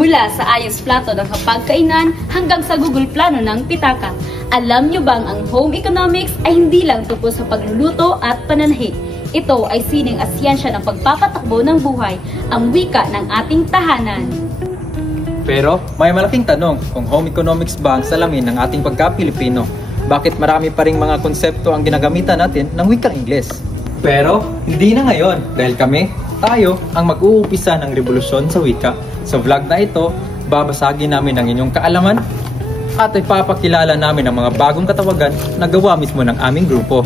Mula sa ayos plato ng hapagkainan hanggang sa Google plano ng pitaka. Alam nyo bang ang home economics ay hindi lang tungkol sa pagluluto at pananahit? Ito ay sining asyansya ng pagpapatakbo ng buhay, ang wika ng ating tahanan. Pero may malaking tanong kung home economics ba ang salamin ng ating pagka-Pilipino? Bakit marami pa ring mga konsepto ang ginagamitan natin ng wikang Ingles? Pero hindi na ngayon dahil tayo ang mag-uumpisa ng revolusyon sa wika. Sa vlog na ito, babasagin namin ang inyong kaalaman at ipapakilala namin ang mga bagong katawagan na gawa mismo ng aming grupo.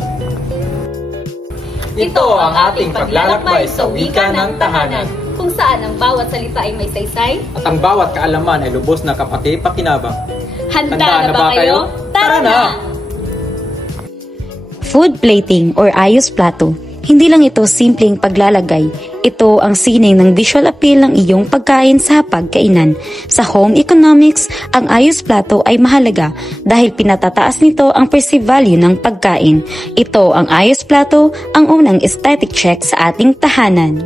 Ito ang ating paglalakbay sa wika ng tahanan, kung saan ang bawat salita ay may saysay at ang bawat kaalaman ay lubos na kapaki-pakinabang. Handa na ba kayo? Tara na! Food plating or ayos plato. Hindi lang ito simpleng paglalagay. Ito ang sining ng visual appeal ng iyong pagkain sa hapagkainan. Sa home economics, ang ayos plato ay mahalaga dahil pinatataas nito ang perceived value ng pagkain. Ito ang ayos plato, ang unang aesthetic check sa ating tahanan.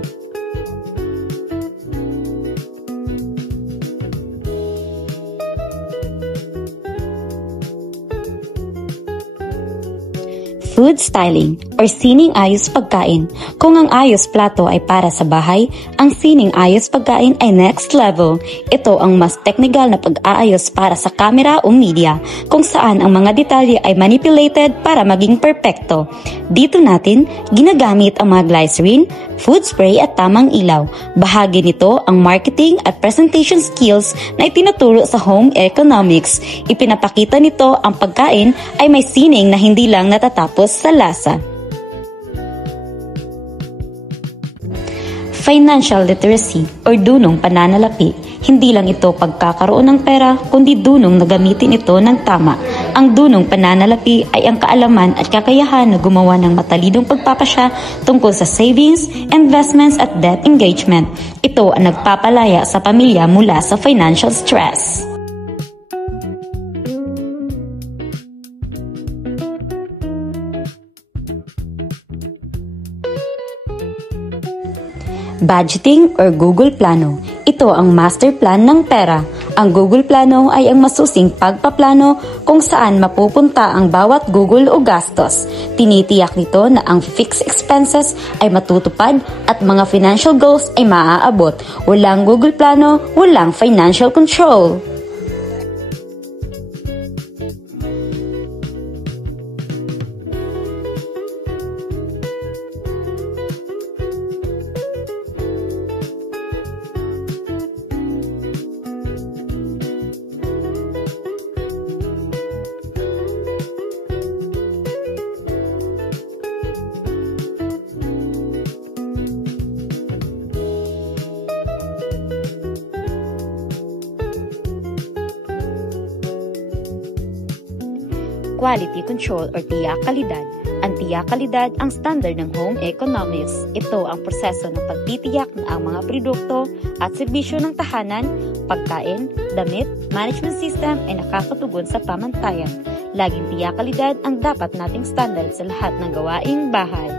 Food styling or sining ayos pagkain. Kung ang ayos plato ay para sa bahay, ang sining ayos pagkain ay next level. Ito ang mas technical na pag-aayos para sa camera o media, kung saan ang mga detalye ay manipulated para maging perpekto. Dito natin ginagamit ang mga glycerin, food spray at tamang ilaw. Bahagi nito ang marketing at presentation skills na itinuturo sa home economics. Ipinapakita nito ang pagkain ay may sining na hindi lang natatapos sa lasa. Financial literacy or dunong pananalapi. Hindi lang ito pagkakaroon ng pera, kundi dunong na gamitin ito ng tama. Ang dunong pananalapi ay ang kaalaman at kakayahan na gumawa ng matalinong pagpapasya tungkol sa savings, investments at debt engagement. Ito ang nagpapalaya sa pamilya mula sa financial stress. Budgeting or Google Plano. Ito ang master plan ng pera. Ang Google Plano ay ang masusing pagpaplano kung saan mapupunta ang bawat Google o gastos. Tinitiyak nito na ang fixed expenses ay matutupad at mga financial goals ay maaabot. Walang Google Plano, walang financial control. Quality control or tiyak kalidad. Ang tiyak kalidad ang standard ng home economics. Ito ang proseso ng pagtitiyak na ang mga produkto at serbisyo ng tahanan, pagkain, damit, management system ay nakakatugon sa pamantayan. Laging tiyak kalidad ang dapat nating standard sa lahat ng gawaing bahay.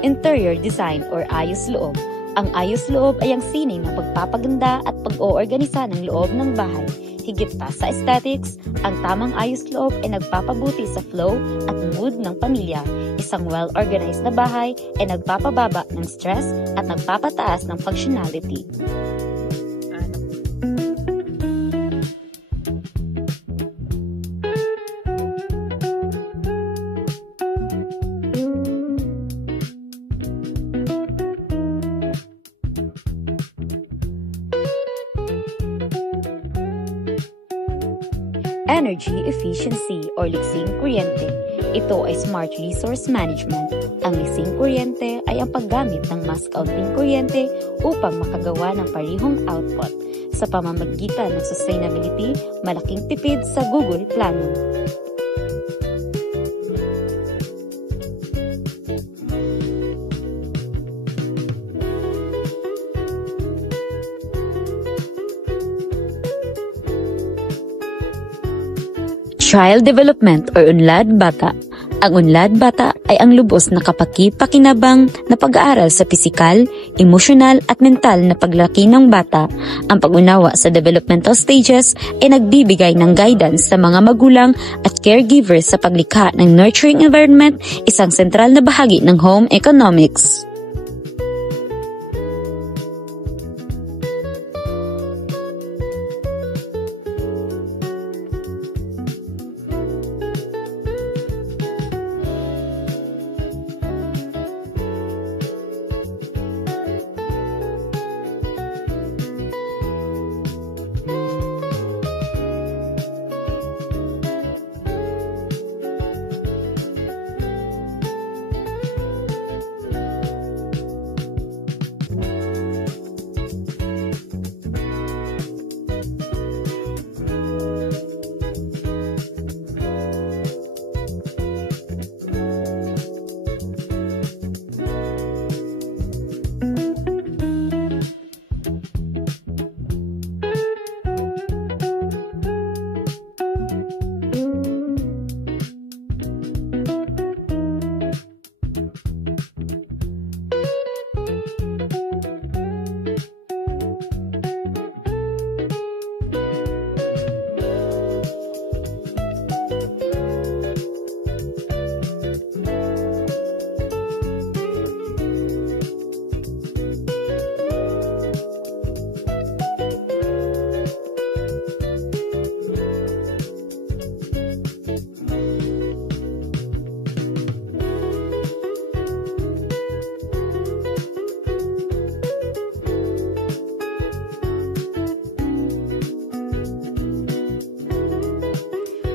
Interior design or ayos loob. Ang ayos loob ay ang sining ng pagpapaganda at pag-oorganisa ng loob ng bahay. Higit pa sa aesthetics, ang tamang ayos loob ay nagpapabuti sa flow at mood ng pamilya. Isang well-organized na bahay ay nagpapababa ng stress at nagpapataas ng functionality. Energy efficiency or liksing kuryente. Ito ay smart resource management. Ang liksing kuryente ay ang paggamit ng mas kaunting kuryente upang makagawa ng parehong output. Sa pamamagitan ng sustainability, malaking tipid sa Google Plano. Child development or unlad bata. Ang unlad bata ay ang lubos na kapaki-pakinabang na pag-aaral sa pisikal, emosyonal at mental na paglaki ng bata. Ang pag-unawa sa developmental stages ay nagbibigay ng guidance sa mga magulang at caregivers sa paglikha ng nurturing environment, isang sentral na bahagi ng home economics.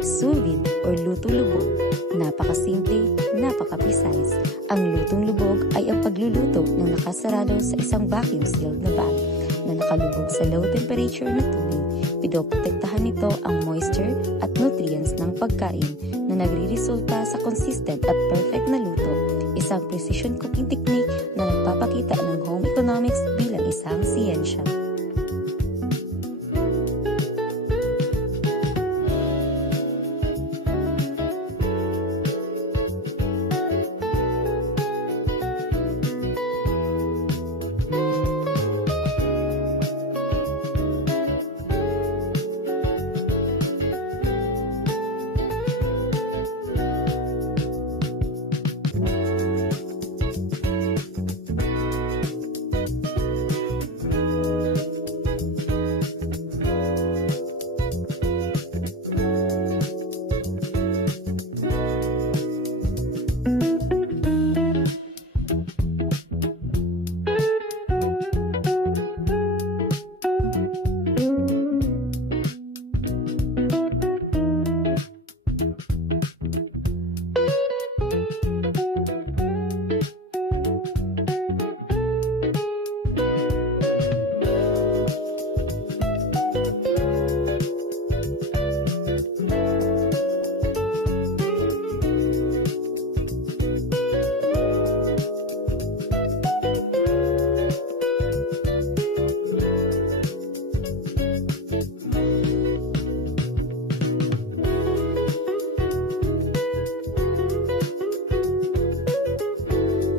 Sous vide or lutong lubog. Napakasimple, napaka-precise. Ang lutong lubog ay ang pagluluto ng nakasarado sa isang vacuum-sealed na bag na nakalubog sa low temperature na tubig. Pinoprotektahan nito ang moisture at nutrients ng pagkain na nagre-resulta sa consistent at perfect na luto. Isang precision cooking technique na nagpapakita ng home economics bilang isang siyensya.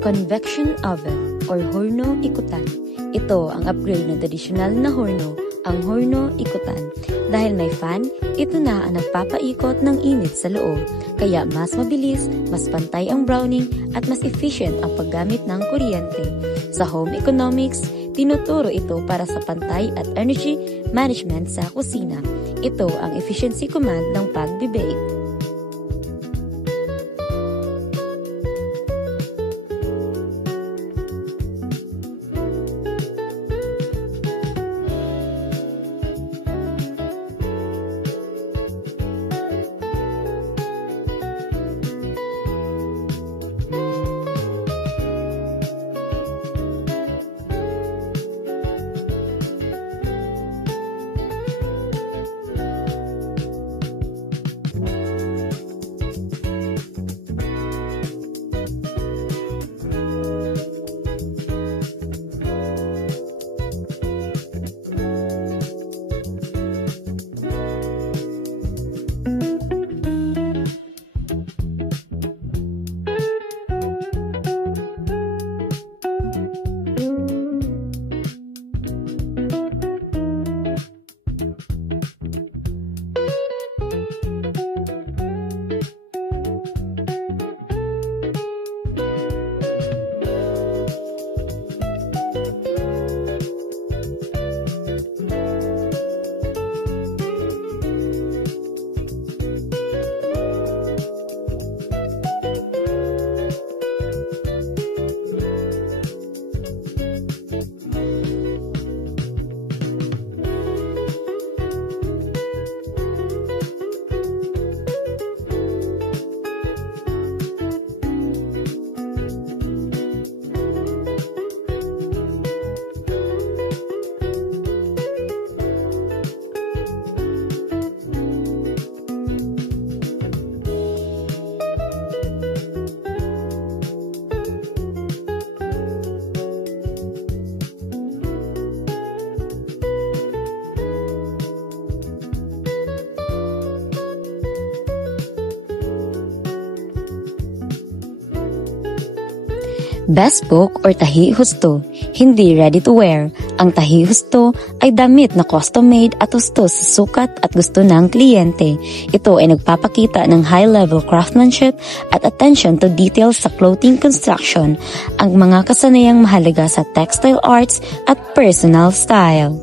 Convection oven or horno ikutan. Ito ang upgrade ng tradisyonal na horno, ang horno ikutan. Dahil may fan, ito na ang nagpapaikot ng init sa loob. Kaya mas mabilis, mas pantay ang browning at mas efficient ang paggamit ng kuryente. Sa home economics, tinuturo ito para sa pantay at energy management sa kusina. Ito ang efficiency command ng pagbe-bake. Best book or tahi husto, hindi ready to wear. Ang tahi husto ay damit na custom-made at husto sa sukat at gusto ng kliyente. Ito ay nagpapakita ng high-level craftsmanship at attention to details sa clothing construction, ang mga kasanayang mahalaga sa textile arts at personal style.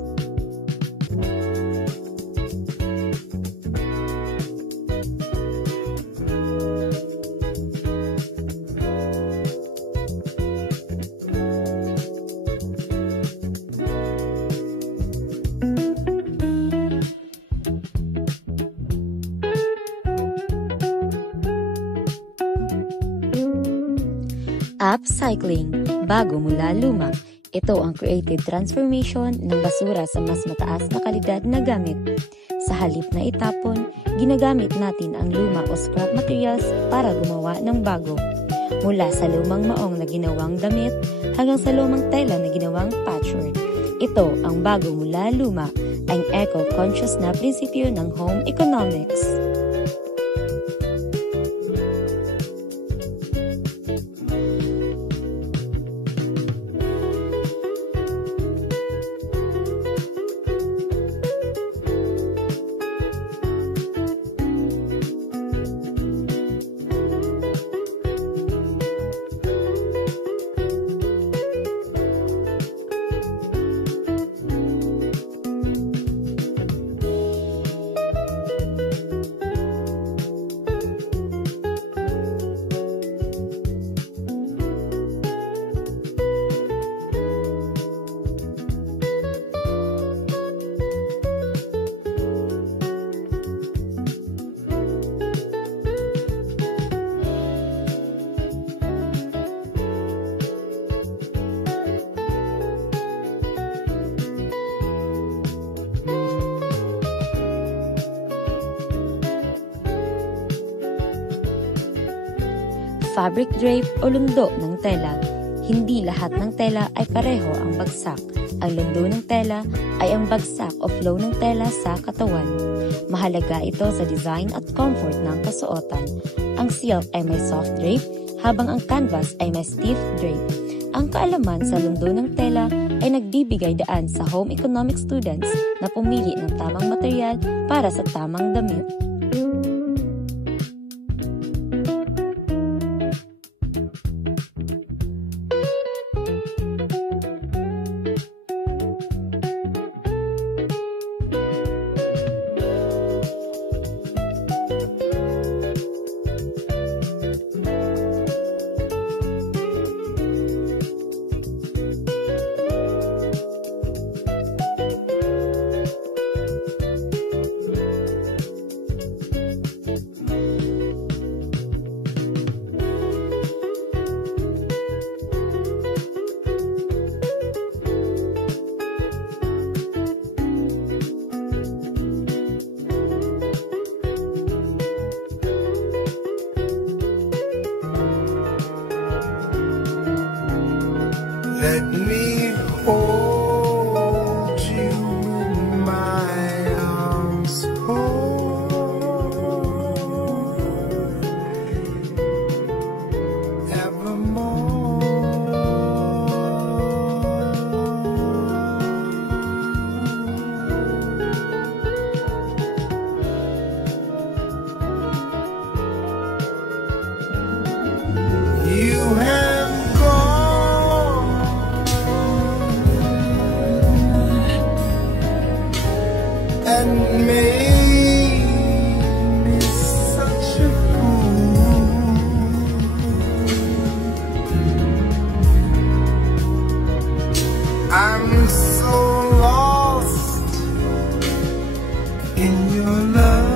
Upcycling, bago mula luma. Ito ang creative transformation ng basura sa mas mataas na kalidad na gamit. Sa halip na itapon, ginagamit natin ang luma o scrap materials para gumawa ng bago. Mula sa lumang maong na ginawang damit hanggang sa lumang tela na ginawang patchwork. Ito ang bago mula luma, ang eco-conscious na prinsipyo ng home economics. Fabric drape o lundo ng tela. Hindi lahat ng tela ay pareho ang bagsak. Ang lundo ng tela ay ang bagsak o flow ng tela sa katawan. Mahalaga ito sa design at comfort ng kasuotan. Ang silk ay may soft drape, habang ang canvas ay may stiff drape. Ang kaalaman sa lundo ng tela ay nagbibigay daan sa home economic students na pumili ng tamang material para sa tamang damit. Let me hold you in my arms, You have gone and made me such a fool. I'm so lost in your love.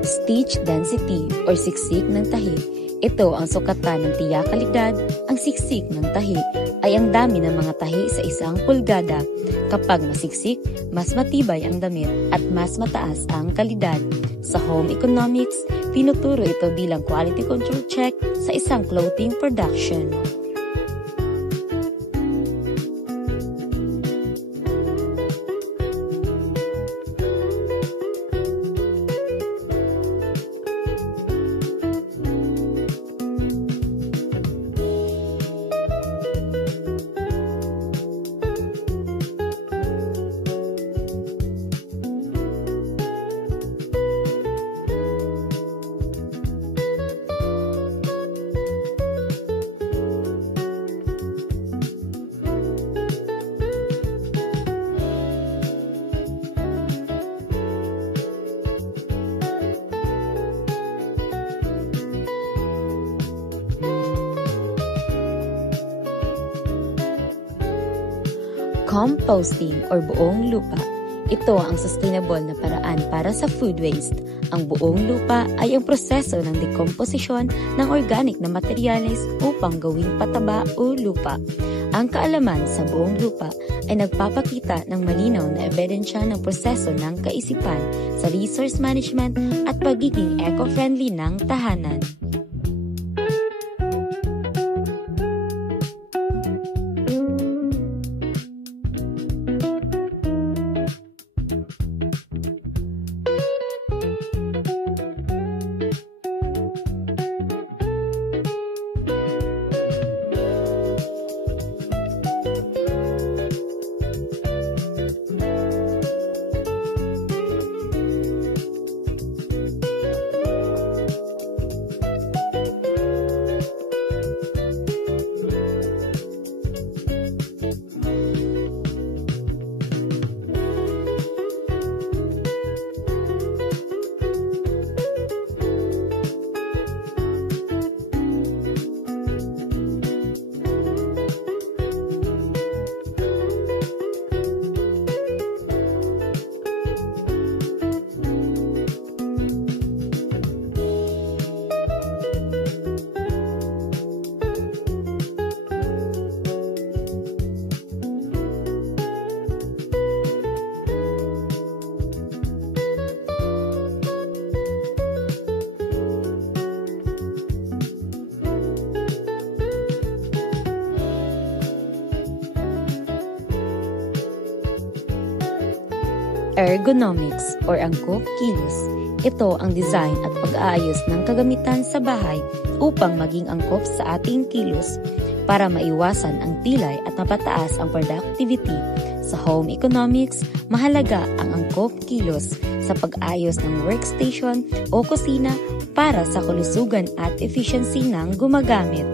Stitch density or siksik ng tahi. Ito ang sukatan ng tiyak kalidad. Ang siksik ng tahi ay ang dami ng mga tahi sa isang pulgada. Kapag masiksik, mas matibay ang damit at mas mataas ang kalidad. Sa home economics, tinuturo ito bilang quality control check sa isang clothing production. Composting or buong lupa. Ito ang sustainable na paraan para sa food waste. Ang buong lupa ay ang proseso ng decomposition ng organic na materyales upang gawing pataba o lupa. Ang kaalaman sa buong lupa ay nagpapakita ng malinaw na ebidensya ng proseso ng kaisipan sa resource management at pagiging eco-friendly ng tahanan. Ergonomics or angkop kilos. Ito ang design at pag-aayos ng kagamitan sa bahay upang maging angkop sa ating kilos para maiwasan ang pilay at mapataas ang productivity. Sa home economics, mahalaga ang angkop kilos sa pag-ayos ng workstation o kusina para sa kalusugan at efficiency ng gumagamit.